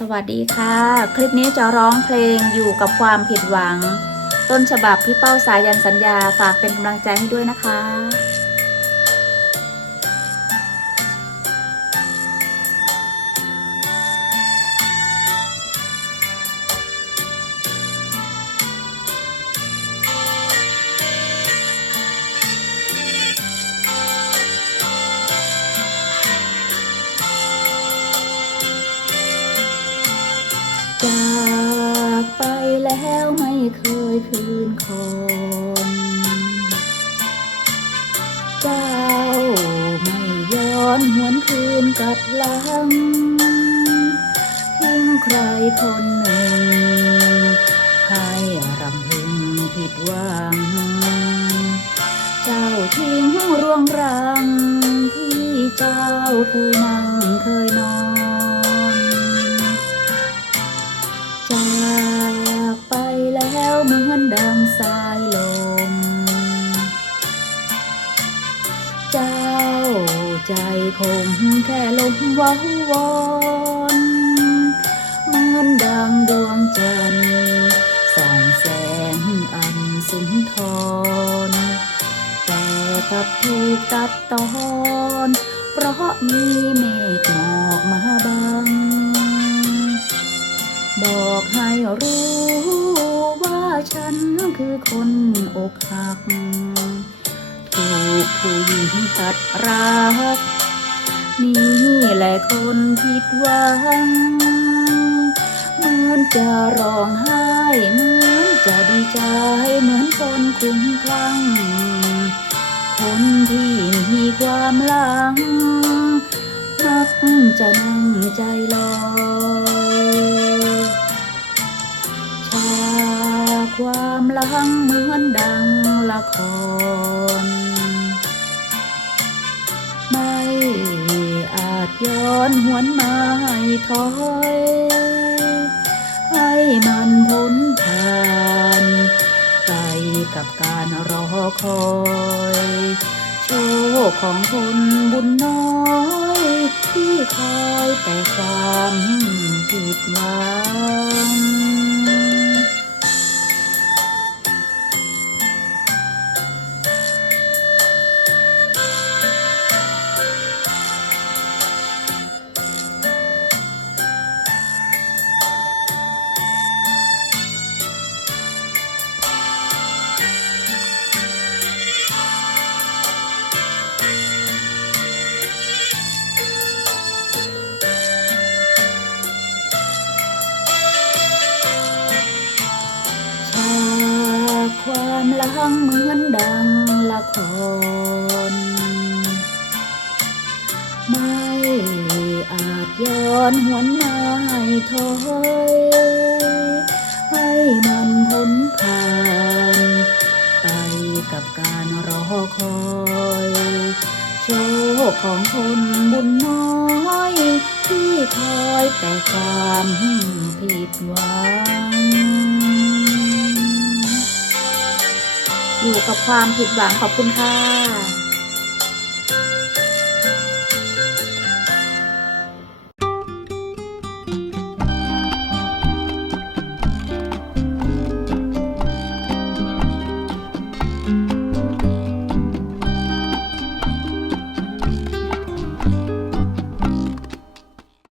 สวัสดีค่ะ คลิปนี้จะร้องเพลงอยู่กับความผิดหวัง ต้นฉบับพี่เป้าสายันสัญญาฝากเป็นกำลังใจให้ด้วยนะคะ จากไปแล้วไม่เคยคืนคนเจ้าไม่ย้อนหวนคืนกลับหลังทิ้งใครคนหนึ่ง ให้รำพึงผิดหวัง เจ้าทิ้งร่วงรังที่เจ้าเคยนั่งเคยนอน จากไปแล้วเหมือนดังสายลม เจ้าใจคงแค่ลมวาวอนเหมือนดังดวงจันทร์ส่องแสงอันสุนทร แต่กับถูกตัดตอน เพราะมี คือคนอกหัก ถูกผู้หญิงตัดรัก นี่แหละคนผิดหวังเหมือนจะร้องไห้เหมือนจะดีใจเหมือนคนคุ้มคลั่ง คนที่มีความหลังมักจะนั่งใจลอย ชา ความลังเหมือนดังละคร ไม่อาจย้อนหวนมาให้ถอย ให้มันพ้นผ่านไปกับการรอคอยโชคของคนบุญน้อยที่คอยแต่ความผิดหวัง งเหมือนดังละคร ไม่อาจย้อนหวนมาให้ถอยให้มันพ้นผ่านไปกับการรอคอยโชคของคนบุญน้อย ที่คอยแต่ความผิดหวัง อยู่กับความผิดหวังขอบคุณค่ะ